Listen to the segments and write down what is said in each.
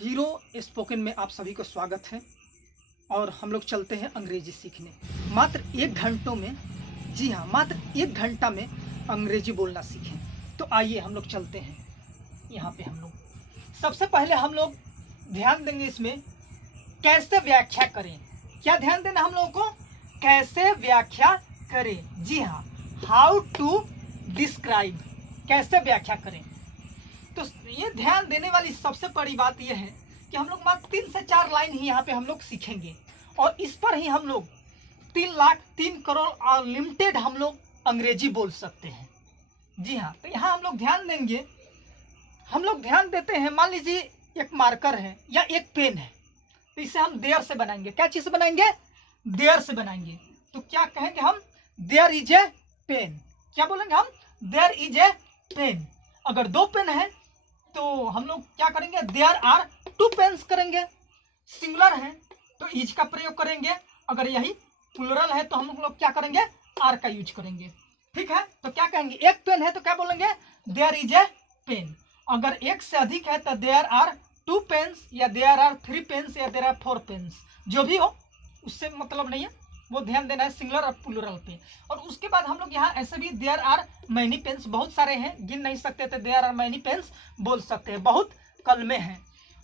Hero spoken में आप सभी को स्वागत है। और हम लोग चलते हैं अंग्रेजी सीखने। मात्र 1 घंटों में, जी हाँ, मात्र 1 घंटा में अंग्रेजी बोलना सीखें। तो आइए हम लोग चलते हैं। यहाँ पे हम लोग सबसे पहले हम लोग ध्यान देंगे इसमें कैसे व्याख्या करें। क्या ध्यान देना हम लोगों को? कैसे व्याख्या करें। जी हाँ, हाउ टू डिस्क्राइब, कैसे व्याख्या करें। तो ये ध्यान देने वाली सबसे बड़ी बात यह है कि हम लोग मात्र 3 से 4 लाइन ही यहाँ पे हम लोग सीखेंगे और इस पर ही हम लोग 3 लाख 3 करोड़ अनलिमिटेड हम लोग अंग्रेजी बोल सकते हैं। जी हाँ, तो यहाँ हम लोग ध्यान देंगे। हम लोग ध्यान देते हैं, मान लीजिए एक मार्कर है या एक पेन है, तो इसे हम देयर से बनाएंगे। क्या चीज़ से बनाएंगे? देयर से बनाएंगे। तो क्या कहेंगे हम? There is a pen. क्या बोलेंगे हम? There is a pen. अगर 2 पेन है तो हम लोग क्या करेंगे? देयर आर 2 पेन्स करेंगे। सिंगुलर है तो इज का प्रयोग करेंगे। अगर यही प्लूरल है तो हम लोग क्या करेंगे? आर का यूज करेंगे। ठीक है, तो क्या कहेंगे? एक पेन है तो क्या बोलेंगे? There is a pen. अगर एक से अधिक है तो देयर आर 2 पेन्स या देयर आर 3 पेन्स या देयर आर 4 पेन्स। जो भी हो उससे मतलब नहीं है, वो ध्यान देना है सिंगुलर और प्लूरल पे। और उसके बाद हम लोग यहाँ ऐसे भी देयर आर मैनी पेन्स, बहुत सारे हैं, गिन नहीं सकते थे, देयर आर मैनी पेन्स बोल सकते हैं, बहुत कलमे हैं।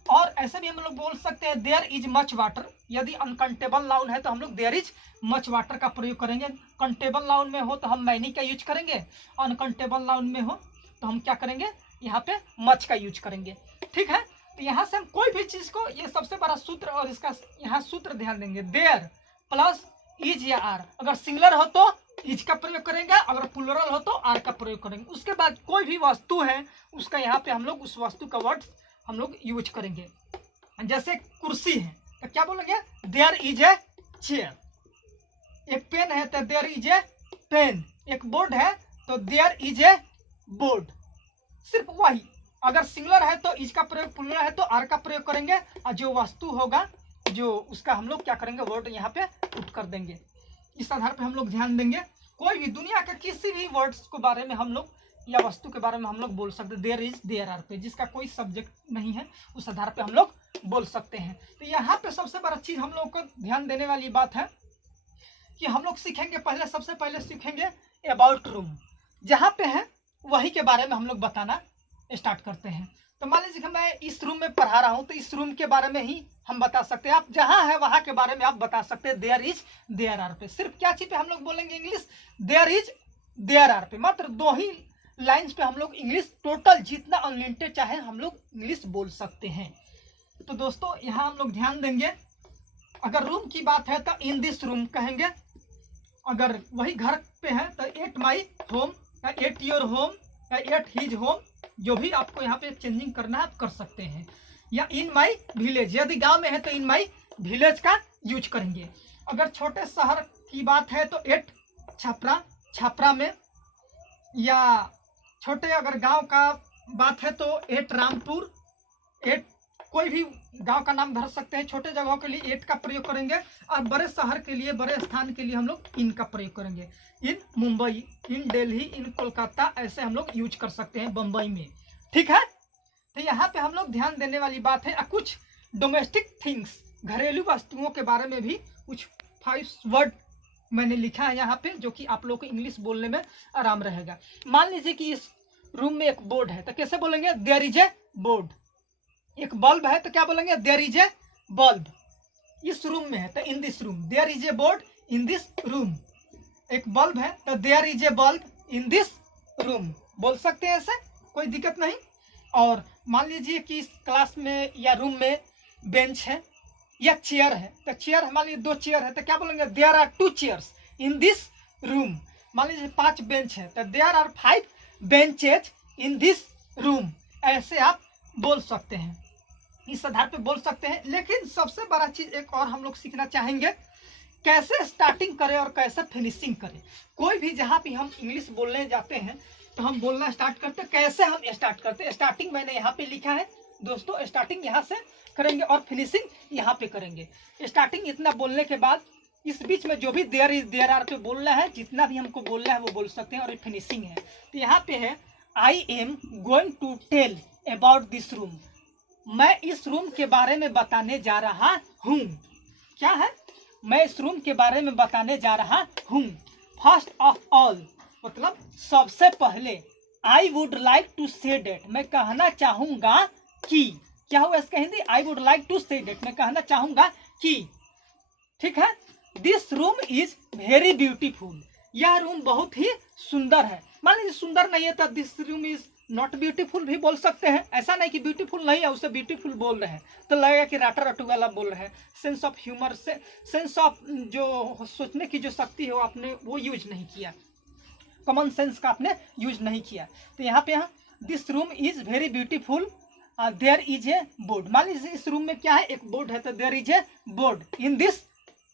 और ऐसे भी हम लोग बोल सकते हैं देयर इज मच वाटर। यदि अनकाउंटेबल नाउन है तो हम लोग देयर इज मच वाटर का प्रयोग करेंगे। काउंटेबल नाउन में हो तो हम मैनी का यूज करेंगे, अनकाउंटेबल नाउन में हो तो हम क्या करेंगे? यहाँ पे मच का यूज करेंगे। ठीक है, तो यहाँ से हम कोई भी चीज को, ये सबसे बड़ा सूत्र और इसका यहाँ सूत्र ध्यान देंगे। देयर प्लस इज या आर। अगर सिंगुलर हो तो इज का प्रयोग करेंगे, अगर प्लूरल हो तो आर का प्रयोग करेंगे। उसके बाद कोई भी वस्तु है उसका यहाँ पे हम लोग उस वस्तु का वर्ड हम लोग यूज करेंगे। जैसे कुर्सी है तो क्या बोलेंगे? There is a chair. एक पेन है तो देयर इज ए पेन। एक बोर्ड है तो देयर इज ए बोर्ड। सिर्फ वही। अगर सिंगुलर है तो इज का प्रयोग, प्लूरल है तो आर का प्रयोग करेंगे, और जो वस्तु होगा जो उसका हम लोग क्या करेंगे? वर्ड यहाँ पे पुट कर देंगे। इस आधार पे हम लोग ध्यान देंगे। कोई भी दुनिया के किसी भी वर्ड्स के बारे में हम लोग या वस्तु के बारे में हम लोग बोल सकते हैं देयर इज, देयर आर पे, जिसका कोई सब्जेक्ट नहीं है उस आधार पे हम लोग बोल सकते हैं। तो यहाँ पे सबसे बड़ा चीज हम लोग को ध्यान देने वाली बात है कि हम लोग सीखेंगे, पहले सबसे पहले सीखेंगे अबाउट रूम। जहाँ पे है वही के बारे में हम लोग बताना स्टार्ट करते हैं। तो मान लीजिए कि मैं इस रूम में पढ़ा रहा हूँ तो इस रूम के बारे में ही हम बता सकते हैं। आप जहाँ है वहाँ के बारे में आप बता सकते हैं देयर इज, देयर आर पे। सिर्फ क्या चीज पे हम लोग बोलेंगे? English there is, there are पे। मात्र 2 ही लाइन्स पे हम लोग इंग्लिश, टोटल जितना अनलिमिटेड चाहे हम लोग इंग्लिश बोल सकते हैं। तो दोस्तों यहाँ हम लोग ध्यान देंगे। अगर रूम की बात है तो इन दिस रूम कहेंगे। अगर वही घर पे है तो एट माई होम या एट योर होम या एट हिज होम, जो भी आपको यहाँ पे चेंजिंग करना है आप कर सकते हैं। या इन माई विलेज, यदि गांव में है तो इन माई विलेज का यूज करेंगे। अगर छोटे शहर की बात है तो एट छपरा, छपरा में। या छोटे अगर गांव का बात है तो एट रामपुर, एट कोई भी गांव का नाम धर सकते हैं। छोटे जगहों के लिए एट का प्रयोग करेंगे, और बड़े शहर के लिए, बड़े स्थान के लिए हम लोग इन का प्रयोग करेंगे। इन मुंबई, इन दिल्ली, इन कोलकाता, ऐसे हम लोग यूज कर सकते हैं, बम्बई में। ठीक है, तो यहाँ पे हम लोग ध्यान देने वाली बात है। कुछ डोमेस्टिक थिंग्स, घरेलू वस्तुओं के बारे में भी कुछ 5 वर्ड मैंने लिखा है यहाँ पे, जो कि आप लोगों को इंग्लिश बोलने में आराम रहेगा। मान लीजिए कि इस रूम में एक बोर्ड है तो कैसे बोलेंगे? There is a board. एक बल्ब है तो क्या बोलेंगे? There is a bulb. इस रूम में है तो in this room. There is a board in this room. एक बल्ब है तो there is a bulb in this room बोल सकते हैं, ऐसे कोई दिक्कत नहीं। और मान लीजिए कि इस क्लास में या रूम में बेंच है या चेयर है तो चेयर, मान लीजिए 2 चेयर है तो क्या बोलेंगे? There are 2 chairs in this room. मान लीजिए 5 बेंच है तो there are 5 benches in this room. ऐसे आप बोल सकते हैं, इस आधार पे बोल सकते हैं। लेकिन सबसे बड़ा चीज एक और हम लोग सीखना चाहेंगे, कैसे स्टार्टिंग करें और कैसे फिनिशिंग करें। कोई भी जहाँ भी हम इंग्लिश बोलने जाते हैं तो हम बोलना स्टार्ट करते हैं, कैसे हम स्टार्ट करते हैं। स्टार्टिंग मैंने यहाँ पे लिखा है दोस्तों, स्टार्टिंग यहाँ से करेंगे और फिनिशिंग यहाँ पे करेंगे। स्टार्टिंग इतना बोलने के बाद इस बीच में जो भी देयर इज, देयर आर पे बोलना है, जितना भी हमको बोलना है वो बोल सकते हैं। और फिनिशिंग है तो यहाँ पे है I am going to tell about this room. मैं इस रूम के बारे में बताने जा रहा हूँ। क्या है? मैं इस रूम के बारे में बताने जा रहा हूँ। फर्स्ट ऑफ ऑल मतलब सबसे पहले, I would like to say that, मैं कहना चाहूँगा कि, क्या हुआ इसका Hindi? I would like to say that, मैं कहना चाहूँगा कि, ठीक है। This room is very beautiful, यह रूम बहुत ही सुंदर है। मान लीजिए सुंदर नहीं है तो this room is not beautiful भी बोल सकते हैं। ऐसा नहीं कि ब्यूटीफुल नहीं है उसे ब्यूटीफुल बोल रहे हैं तो लगेगा कि राटा रटू वाला बोल रहे हैं। सेंस ऑफ ह्यूमर से, सेंस ऑफ जो सोचने की जो शक्ति है वो आपने वो यूज नहीं किया, कॉमन सेंस का आपने यूज नहीं किया। तो यहाँ पे this room is very beautiful, there is a board. मान लीजिए इस रूम में क्या है? एक बोर्ड है, तो there is a board in this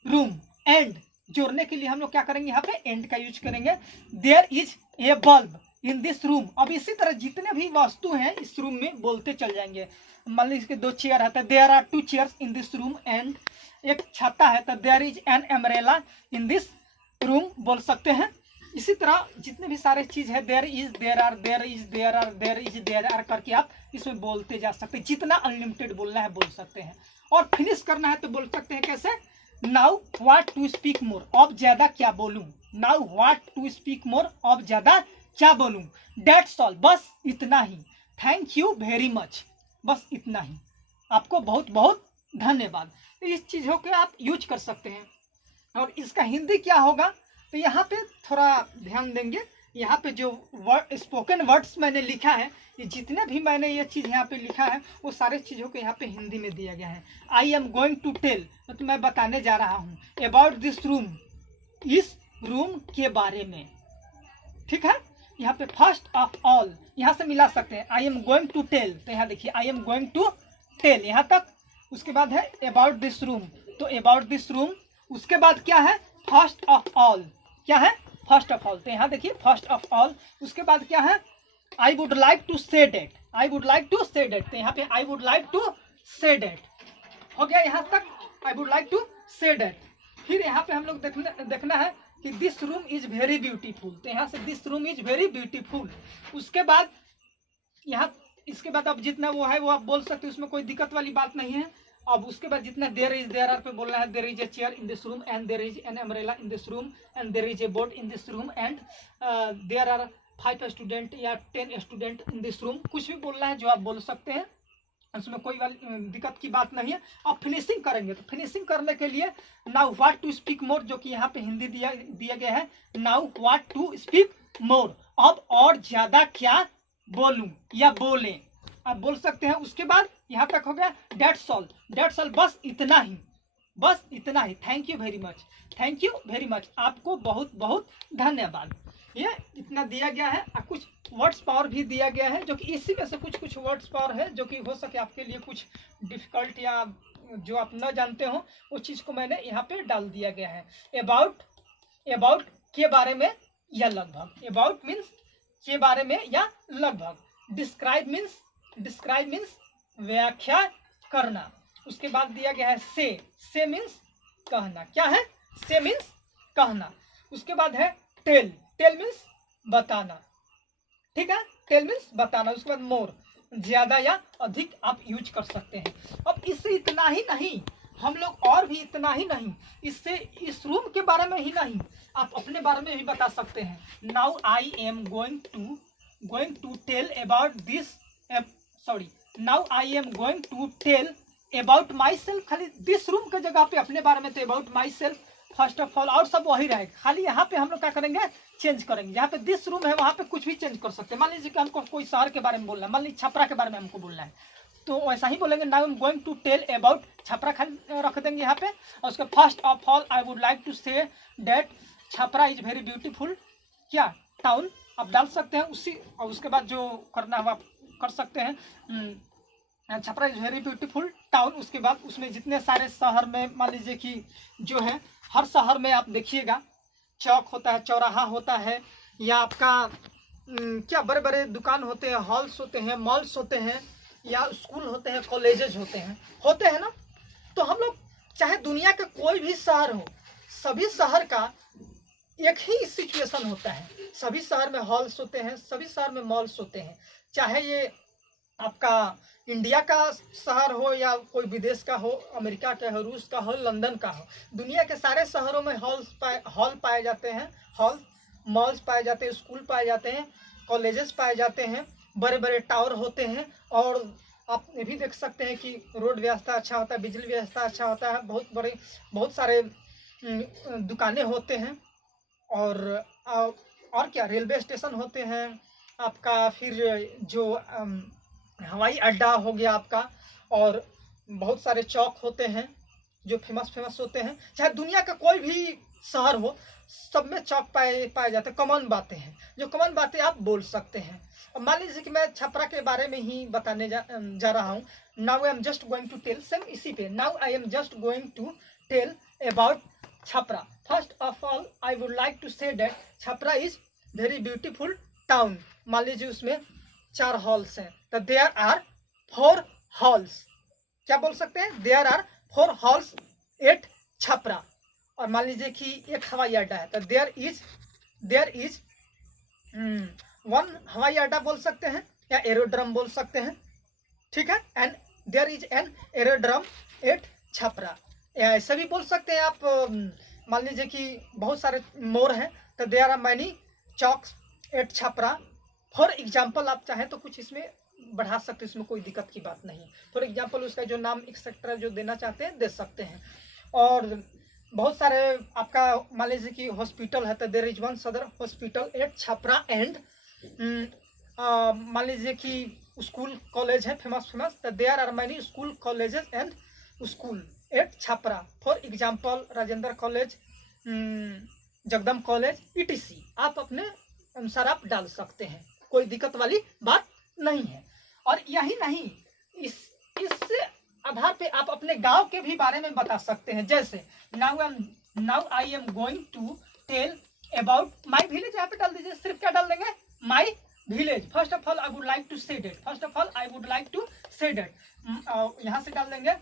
room. And जोड़ने के लिए हम लोग क्या करेंगे? यहाँ पे एंड का यूज करेंगे। There is a bulb in this room. अब इसी तरह जितने भी वस्तु हैं इस रूम में बोलते चल जाएंगे। मान लीजिए इसके 2 चेयर है तो there are 2 chairs in this room. And एक छाता है तो there is an umbrella in this room बोल सकते हैं। इसी तरह जितने भी सारे चीज है, there is, there are, there is, there are, there is, there are करके आप इसमें बोलते जा सकते हैं। जितना अनलिमिटेड बोलना है बोल सकते हैं। और फिनिश करना है तो बोल सकते हैं कैसे? Now what to speak more, अब ज्यादा क्या बोलूं। Now what to speak more, अब ज्यादा क्या बोलूं। दैट्स ऑल, बस इतना ही। थैंक यू वेरी मच, बस इतना ही। आपको बहुत बहुत धन्यवाद। तो इस चीज़ों के आप यूज कर सकते हैं। और इसका हिंदी क्या होगा? तो यहाँ पे थोड़ा ध्यान देंगे। यहाँ पे जो वर्ड स्पोकन वर्ड्स मैंने लिखा है, ये जितने भी मैंने ये चीज़ यहाँ पे लिखा है वो सारे चीज़ों को यहाँ पे हिंदी में दिया गया है। I am going to tell, तो मैं बताने जा रहा हूँ। अबाउट दिस रूम, इस रूम के बारे में, ठीक है। यहाँ पे फर्स्ट ऑफ ऑल यहाँ से मिला सकते हैं। I am going to tell, तो यहाँ देखिए I am going to tell यहाँ तक। उसके बाद है अबाउट दिस रूम, तो अबाउट दिस रूम। उसके बाद क्या है? फर्स्ट ऑफ ऑल, क्या है? फर्स्ट ऑफ ऑल, तो यहाँ देखिए फर्स्ट ऑफ ऑल। उसके बाद क्या है? I would like to say that, I would like to say that, तो यहाँ पे I would like to say that हो गया यहाँ तक। I would like to say that. फिर यहाँ पे हम लोग देखना है कि this room is very beautiful, तो यहाँ से this room is very beautiful. उसके बाद यहाँ, इसके बाद अब जितना वो है वो आप बोल सकते हो, उसमें कोई दिक्कत वाली बात नहीं है। अब उसके बाद जितना देयर इज, देयर आर पे बोलना है। There is a chair in this room and there is an umbrella in this room and there is a board in this room and there are 5 student या 10 student in this room. कुछ भी बोलना है जो आप बोल सकते हैं, उसमें कोई दिक्कत की बात नहीं है। अब फिनिशिंग करेंगे, तो फिनिशिंग करने के लिए now what to speak more, जो कि यहाँ पे हिंदी दिया गया है। Now what to speak more, अब और ज्यादा क्या बोलूं या बोलें, आप बोल सकते हैं। उसके बाद यहाँ तक हो गया दैट्स ऑल, दैट्स ऑल, बस इतना ही, बस इतना ही। Thank you very much, thank you very much, आपको बहुत बहुत धन्यवाद। ये इतना दिया गया है। कुछ वर्ड्स पावर भी दिया गया है, जो कि इसी में से कुछ वर्ड्स पावर है जो कि हो सके आपके लिए कुछ डिफिकल्ट या जो आप न जानते हो वो चीज़ को मैंने यहाँ पे डाल दिया गया है। अबाउट, अबाउट के बारे में या लगभग, अबाउट मीन्स के बारे में या लगभग। डिस्क्राइब मीन्स व्याख्या करना। उसके बाद दिया गया है से मीन्स कहना। क्या है? से मीन्स कहना। उसके बाद है टेल, टेल मीन्स बताना, ठीक है, टेल मीन्स बताना। उसके बाद मोर, ज्यादा या अधिक आप यूज कर सकते हैं। अब इससे इतना ही नहीं, हम लोग और भी इतना ही नहीं, इससे इस रूम के बारे में ही नहीं, आप अपने बारे में भी बता सकते हैं। Now I am going to tell about this, sorry, now I am going to tell about myself. खाली दिस रूम के जगह पे अपने बारे में तो about myself first of all, और सब वही रहेगा। खाली यहाँ पे हम लोग क्या करेंगे? चेंज करेंगे। यहाँ पे दिस रूम है वहाँ पे कुछ भी चेंज कर सकते हैं। मान लीजिए कि हमको कोई शहर के बारे में बोलना है, मान लीजिए छपरा के बारे में हमको बोलना है, तो वैसा ही बोलेंगे। Now I am going to tell about Chhapra, खाली रख देंगे यहाँ पे। और उसके first of all I would like to say that Chhapra is very beautiful, क्या, टाउन आप डाल सकते हैं उसी। और उसके बाद जो करना है आप कर सकते हैं। Chhapra is very beautiful town. उसके बाद उसमें जितने सारे शहर में, मान लीजिए कि जो है हर शहर में आप देखिएगा चौक होता है, चौराहा होता है, या आपका क्या बड़े बड़े दुकान होते हैं, हॉल्स होते हैं, मॉल्स होते हैं, या स्कूल होते हैं, कॉलेजेस होते हैं ना। तो हम लोग चाहे दुनिया का कोई भी शहर हो, सभी शहर का एक ही सिचुएशन होता है। सभी शहर में हॉल्स होते हैं, सभी शहर में मॉल्स होते हैं। चाहे ये आपका इंडिया का शहर हो या कोई विदेश का हो, अमेरिका का हो, रूस का हो, लंदन का हो, दुनिया के सारे शहरों में हॉल पाए जाते हैं, हॉल मॉल्स पाए जाते हैं, स्कूल पाए जाते हैं, कॉलेजेस पाए जाते हैं, बड़े बड़े टावर होते हैं। और आप ये भी देख सकते हैं कि रोड व्यवस्था अच्छा होता है, बिजली व्यवस्था अच्छा होता है, बहुत सारे दुकानें होते हैं। और क्या, रेलवे स्टेशन होते हैं आपका, फिर जो हवाई अड्डा हो गया आपका, और बहुत सारे चौक होते हैं जो फेमस होते हैं। चाहे दुनिया का कोई भी शहर हो, सब में चौक पाए जाते हैं। कॉमन बातें हैं, जो कॉमन बातें आप बोल सकते हैं। अब मान लीजिए कि मैं छपरा के बारे में ही बताने जा रहा हूँ। Now I am just going to tell, same इसी पे, now I am just going to tell about Chhapra. First of all I would like to say that Chhapra is very beautiful town. मान लीजिए उसमें 4 हॉल्स हैं, तो देयर आर 4 हॉल्स। क्या बोल सकते हैं? There are 4 halls at Chhapra. और मान लीजिए कि एक हवाई अड्डा है, तो देयर इज 1 हवाई अड्डा बोल सकते हैं, या एरोड्रम बोल सकते हैं, ठीक है। And there is an aerodrome at Chhapra, ऐसे भी बोल सकते हैं आप। मान लीजिए कि बहुत सारे मोर हैं, तो there are many chowks at Chhapra. For example आप चाहें तो कुछ इसमें बढ़ा सकते हैं, इसमें कोई दिक्कत की बात नहीं है। फॉर एग्जाम्पल उसका जो नाम एक्सेट्रा जो देना चाहते हैं दे सकते हैं। और बहुत सारे आपका मान लीजिए कि हॉस्पिटल है, तो देयर इज 1 सदर हॉस्पिटल एट छपरा। एंड मान लीजिए कि स्कूल कॉलेज है फेमस, तो there are many school colleges and school at Chhapra. For example Rajendra college, Jagdam college, ETC. आप अपने अनुसार आप डाल सकते हैं, कोई दिक्कत वाली बात नहीं है। और यही नहीं, इससे आधार पे आप अपने गांव के भी बारे में बता सकते हैं। जैसे now I am going to tell about my village. यहाँ पे डाल दीजिए, सिर्फ क्या डाल देंगे? My village. First of all I would like to say that, यहाँ से डाल देंगे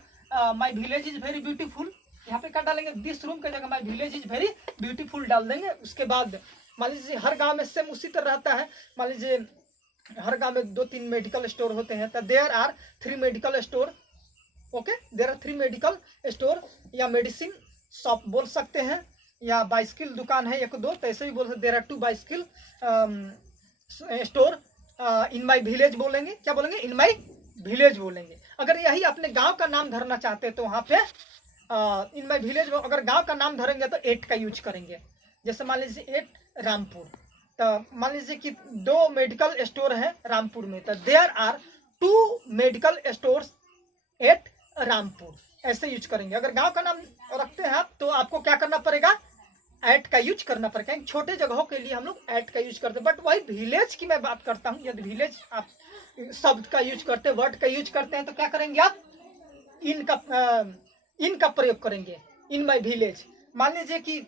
my village is very beautiful. यहाँ पे क्या डालेंगे? दिस रूम की जगह my village is very beautiful डाल देंगे। उसके बाद मान लीजिए हर गांव में सेम उसी तरह रहता है। मान लीजिए हर गांव में 2-3 मेडिकल स्टोर होते हैं, तो there are 3 medical store. Okay, there are 3 medical store, या मेडिसिन शॉप बोल सकते हैं, या बाइसिकल दुकान है 1-2, तो ऐसे भी बोल सकते। There are 2 bicycle store in my village बोलेंगे। क्या बोलेंगे? इन माई विलेज बोलेंगे। अगर यही अपने गांव का नाम धरना चाहते हैं तो वहाँ पे इन माई विलेज, अगर गांव का नाम धरेंगे तो 8 का यूज करेंगे। जैसे मान लीजिए 8 रामपुर, तो मान लीजिए कि 2 मेडिकल स्टोर है रामपुर में, तो there are 2 medical stores at Rampur, ऐसे यूज करेंगे। अगर गांव का नाम रखते हैं आप, तो आपको क्या करना पड़ेगा? एट का यूज करना पड़ेगा। छोटे जगहों के लिए हम लोग एट का यूज करते हैं। बट वही विलेज की मैं बात करता हूँ, यदि विलेज आप शब्द का यूज करते हैं, वर्ड का यूज करते हैं, तो क्या करेंगे आप? इन का प्रयोग करेंगे, इन माई विलेज। मान लीजिए कि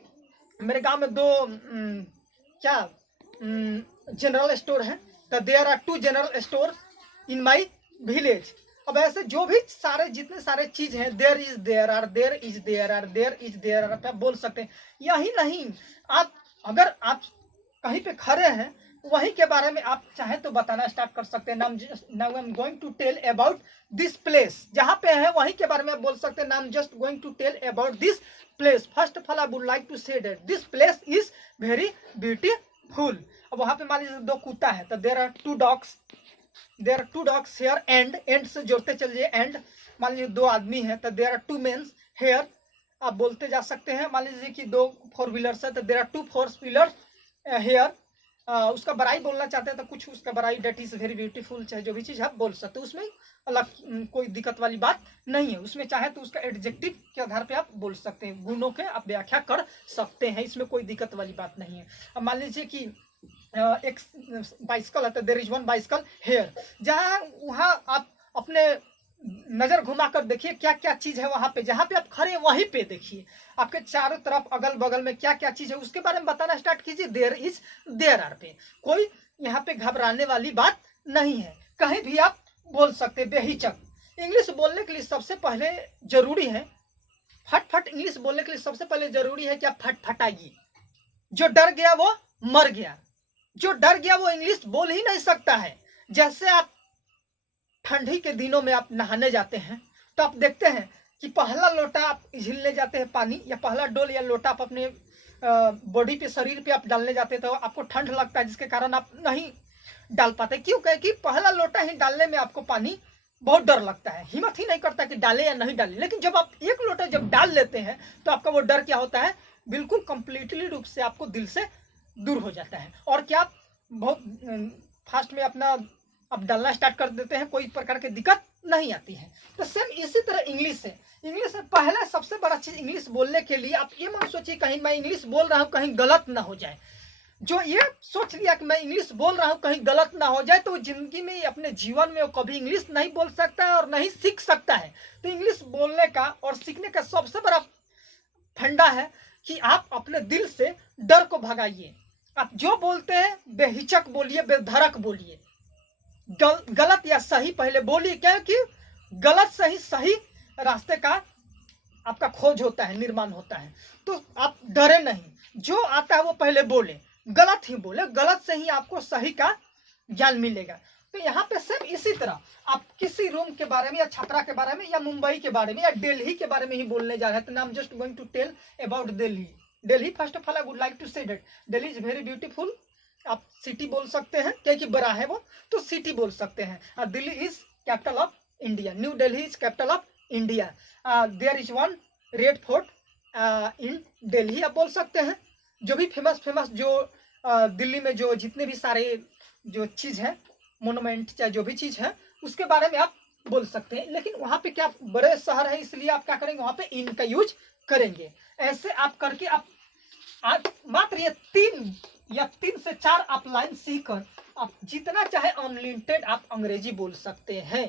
मेरे गांव में 2 जनरल स्टोर है, तो there are 2 general store in my village. अब ऐसे जो भी सारे जितने सारे चीज हैं, देयर आर आप बोल सकते हैं। यही नहीं, आप अगर आप कहीं पे खड़े हैं, वहीं के बारे में आप चाहे तो बताना स्टार्ट कर सकते हैं। Now I am going to tell about this place. जहाँ पे है वहीं के बारे में आप बोल सकते हैं। Now just going to tell about this place. First of all I would like to say that this place is very beautiful. अब वहाँ पे मान लीजिए 2 कुत्ता है, तो there are 2 dogs here. And से जोड़ते चलिए। एंड मान लीजिए 2 आदमी है, तो देयर आर 2 मेन्स हेयर। आप बोलते जा सकते हैं। मान लीजिए कि 2 4 व्हीलर्स है, तो देयर आर 2 4 व्हीलर्स हेयर। उसका बड़ाई बोलना चाहते हैं तो कुछ उसका बड़ाई, डेट इज वेरी ब्यूटीफुल, चाहे जो भी चीज़ आप बोल सकते हो। उसमें अलग कोई दिक्कत वाली बात नहीं है। उसमें चाहे तो उसका एडजेक्टिव के आधार पे आप बोल सकते हैं, गुणों के आप व्याख्या कर सकते हैं। इसमें कोई दिक्कत वाली बात नहीं है। अब मान लीजिए कि एक बाइसिकल है, तो देयर इज 1 बाइसिकल हेयर। जहाँ वहाँ आप अपने नज़र घुमाकर देखिए क्या क्या चीज़ है वहाँ पे। जहाँ पे आप खड़े हैं वहीं पे देखिए, आपके चारों तरफ अगल बगल में क्या क्या चीज़ है उसके बारे में बताना स्टार्ट कीजिए। देयर आर पे कोई यहाँ पे घबराने वाली बात नहीं है, कहीं भी आप बोल सकते बेहिचक। इंग्लिश बोलने के लिए सबसे पहले जरूरी है, फट इंग्लिश बोलने के लिए सबसे पहले जरूरी है कि आप फटफटाइए। जो डर गया वो मर गया, जो डर गया वो इंग्लिश बोल ही नहीं सकता है। जैसे आप ठंडी के दिनों में आप नहाने जाते हैं तो आप देखते हैं कि पहला लोटा आप झीलने जाते हैं पानी, या पहला डोल या लोटा आप अपने बॉडी पे, शरीर पे आप डालने जाते हैं तो आपको ठंड लगता है, जिसके कारण आप नहीं डाल पाते। क्यों? कहे कि पहला लोटा ही डालने में आपको पानी बहुत डर लगता है, हिम्मत ही नहीं करता कि डाले या नहीं डाले। लेकिन जब आप एक लोटा जब डाल लेते हैं तो आपका वो डर क्या होता है, बिल्कुल कंप्लीटली रूप से आपको दिल से दूर हो जाता है, और क्या आप बहुत फास्ट में अपना आप डालना स्टार्ट कर देते हैं, कोई प्रकार की दिक्कत नहीं आती है। तो सेम इसी तरह इंग्लिश है। इंग्लिश में पहला सबसे बड़ा चीज, इंग्लिश बोलने के लिए आप ये मत सोचिए कहीं मैं इंग्लिश बोल रहा हूँ कहीं गलत ना हो जाए। जो ये सोच लिया कि मैं इंग्लिश बोल रहा हूँ कहीं गलत ना हो जाए, तो जिंदगी में, अपने जीवन में वो कभी इंग्लिश नहीं बोल सकता है और नहीं सीख सकता है। तो इंग्लिश बोलने का और सीखने का सबसे बड़ा फंडा है कि आप अपने दिल से डर को भगाइए। आप जो बोलते हैं बेहिचक बोलिए, बेधड़क बोलिए। गलत या सही पहले बोलिए, क्योंकि गलत सही सही रास्ते का आपका खोज होता है, निर्माण होता है। तो आप डरे नहीं, जो आता है वो पहले बोले, गलत ही बोले, गलत से ही आपको सही का ज्ञान मिलेगा। तो यहाँ पे सेम इसी तरह आप किसी रूम के बारे में या छपरा के बारे में या मुंबई के बारे में या दिल्ली के बारे में ही बोलने जा रहे हैं, तो I am just going to tell about Delhi. Delhi, first of all I would like to say that Delhi is very beautiful. आप सिटी बोल सकते हैं क्योंकि बड़ा है वो, तो सिटी बोल सकते हैं। और Delhi is capital of India, new Delhi is capital of India. There is one red fort in Delhi, आप बोल सकते हैं। जो भी फेमस जो दिल्ली में जो जितने भी सारे जो चीज़ है, मोनूमेंट चाहे जो भी चीज़ है, उसके बारे में आप बोल सकते हैं। लेकिन वहाँ पे क्या बड़े शहर है, इसलिए आप क्या करेंगे, वहाँ पे इन का यूज करेंगे। ऐसे आप करके आप मात्र ये 3 से 4 आप लाइन सीख कर आप जितना चाहे अनलिमिटेड आप अंग्रेजी बोल सकते हैं।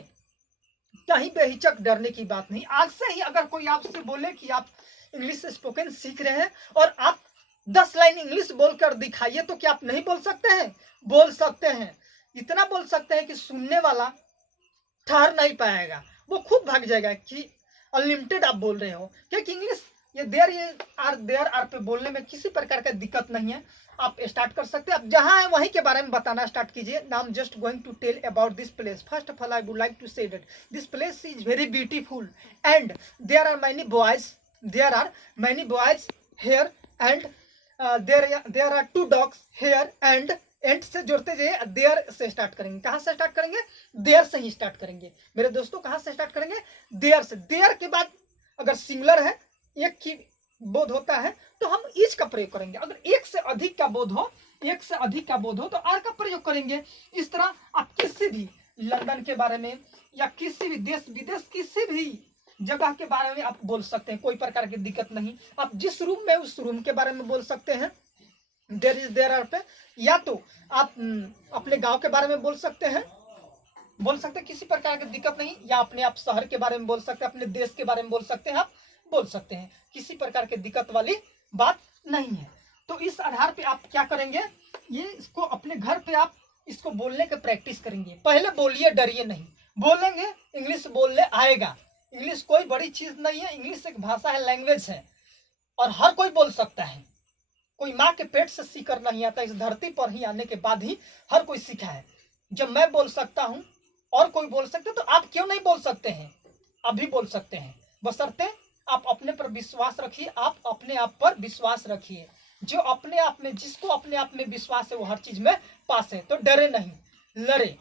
कहीं बेहिचक डरने की बात नहीं। आज से ही अगर कोई आपसे बोले कि आप इंग्लिश स्पोकन सीख रहे हैं और आप 10 लाइन इंग्लिश बोलकर दिखाइए, तो क्या आप नहीं बोल सकते हैं? बोल सकते हैं। इतना बोल सकते हैं कि सुनने वाला ठहर नहीं पाएगा, वो खुद भाग जाएगा कि अनलिमिटेड आप बोल रहे हो। क्योंकि इंग्लिश ये देयर आर पे बोलने में किसी प्रकार का दिक्कत नहीं है। आप स्टार्ट कर सकते हैं, आप जहां है वहीं के बारे में बताना स्टार्ट कीजिए। Now just going to tell about this place. First of all I would like to say that this place is very beautiful and there are many boys here and there are 2 dogs here and से जोड़ते जाइए। There से start करेंगे। कहाँ से start करेंगे? There से ही start करेंगे मेरे दोस्तों। कहाँ से स्टार्ट करेंगे? देयर से। देयर के बाद अगर सिंगुलर है, एक की बोध होता है, तो हम इज का प्रयोग करेंगे। अगर एक से अधिक का बोध हो तो आर का प्रयोग करेंगे। इस तरह आप किसी भी लंदन के बारे में या किसी भी देश विदेश किसी भी जगह के बारे में आप बोल सकते हैं, कोई प्रकार की दिक्कत नहीं। आप जिस रूम में उस रूम के बारे में बोल सकते हैं देयर आर पे, या तो आप अपने गांव के बारे में बोल सकते हैं, किसी प्रकार की दिक्कत नहीं। या अपने आप शहर के बारे में बोल सकते हैं, अपने देश के बारे में बोल सकते हैं, आप बोल सकते हैं, किसी प्रकार की दिक्कत वाली बात नहीं है। तो इस आधार पे आप क्या करेंगे, ये इसको अपने घर पे आप इसको बोलने की प्रैक्टिस करेंगे। पहले बोलिए, डरिए नहीं, बोलेंगे इंग्लिश बोलने आएगा। इंग्लिश कोई बड़ी चीज नहीं है, इंग्लिश एक भाषा है, लैंग्वेज है, और हर कोई बोल सकता है। कोई माँ के पेट से सीखकर नहीं आता, इस धरती पर ही आने के बाद ही हर कोई सीखा है। जब मैं बोल सकता हूँ और कोई बोल सकते हैं, तो आप क्यों नहीं बोल सकते हैं? आप भी बोल सकते हैं, बशर्ते आप अपने पर विश्वास रखिए। आप अपने आप पर विश्वास रखिए। जो अपने आप में, जिसको अपने आप में विश्वास है, वो हर चीज में पास है। तो डरे नहीं, लड़े।